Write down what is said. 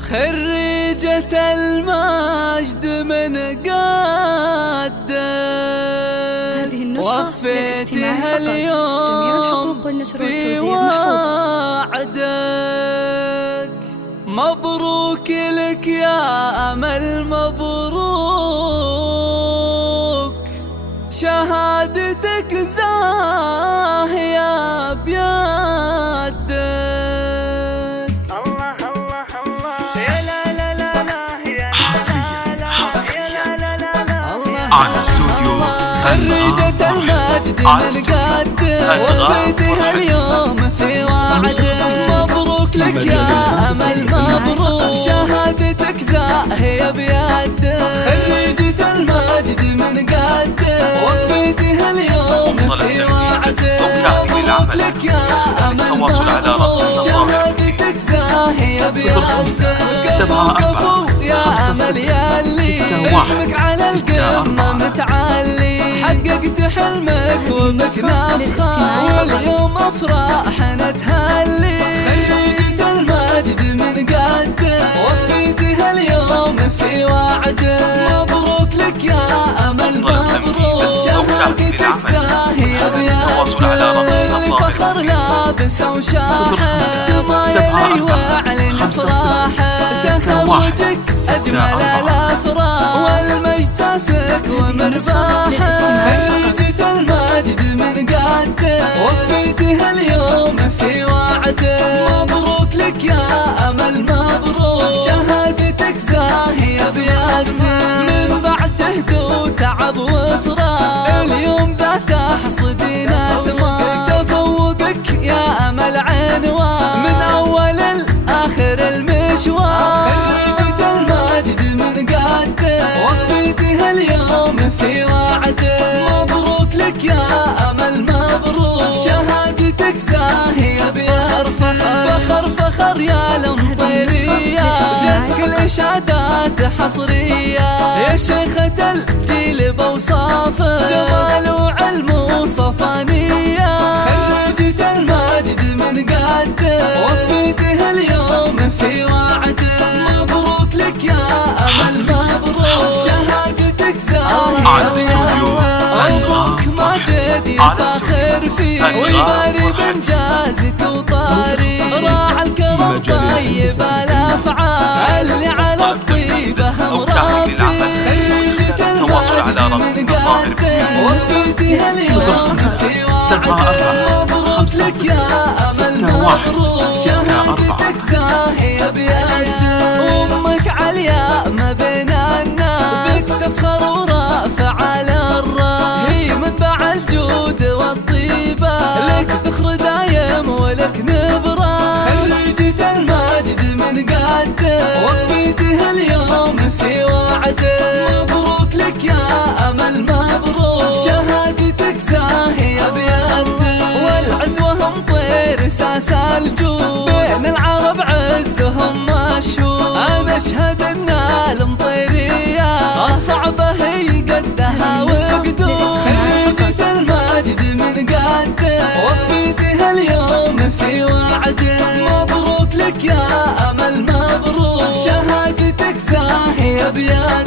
خريجة المجد من قدك وفيتها اليوم في وعدك. مبروك لك يا أمل مبروك، شهادتك زاهية بيدك. الله الله الله يا لا لا لا لا يا حصريا على استوديو خريجة المجد من قدك وفيتها اليوم في وعدك. مبروك لك يا أمل مبروك، شهادتك زاهية بيدك. خريجة المجد من قدك وفيتها اليوم في وعدك. مبروك لك يا أمل مبروك، شهادتك زاهية بيدك. كفو يا أمل ياللي اسمك على القمة متعلي، حققت حلمك وبك نفخر واليوم أفراحنا تهلي. خريجة المجد من قدك وفيتها اليوم في وعدك. مبروك لك يا أمل مبروك، شهادتك زاهية بيدك. فخر لابسه وشاحة ما يعلن افراحه، تخرجك أجمل الأفراح والمجد تاسك ومرباحه. خريجة المجد من قدك وفيتها اليوم في وعدك. مبروك لك يا أمل مبروك، شهادتك زاهية بيدك. من بعد جهد وتعب وإصرار اليوم ذا تحصدين ثمار. تفوقك يا أمل عنوان من أول لآخر المشوار. خريجة المجد من قدك وفيتها اليوم في وعدك. مبروك لك يا أمل مبروك، شهادتك زاهية بيدك. فخر فخر يا المطيرية، جتك الإشادات حصرية يا شيخة الجيل بوصافه، جمال وعلم وصفانية. خريجة المجد من قدك وفيتها اليوم في وعدك. مبروك لك يا أمل مبروك، شهادتك زاهية بيدك. أبوك ماجد يفاخر فيه والباري بإنجازك وطاري، راعى الكرم طيب الأفعال اللي على الطيبة مربي. خريجة المجد من قدك وفيتها اليوم في وعدك. مبروك لك يا أمل مبروك، شهادتك زاهية بيدك. أمك عليا ما بين الناس تفخر ورافع على الراس، هي منبع الجود والطيبة لك ذخر دايم ولك نبراس. خريجة المجد من قدك وفيتها اليوم في وعدك. مبروك لك يا أمل مبروك، شهادتك زاهية بيدك. والعزوة هم طير ساس الجود بين العرب عزهم مشهور. أنا أشهد إن المطيرية الصعبة هي قدها وقدور. خريجة المجد من قدك وفيتها اليوم في وعدك. مبروك لك يا أمل مبروك، شهادتك زاهية بيدك.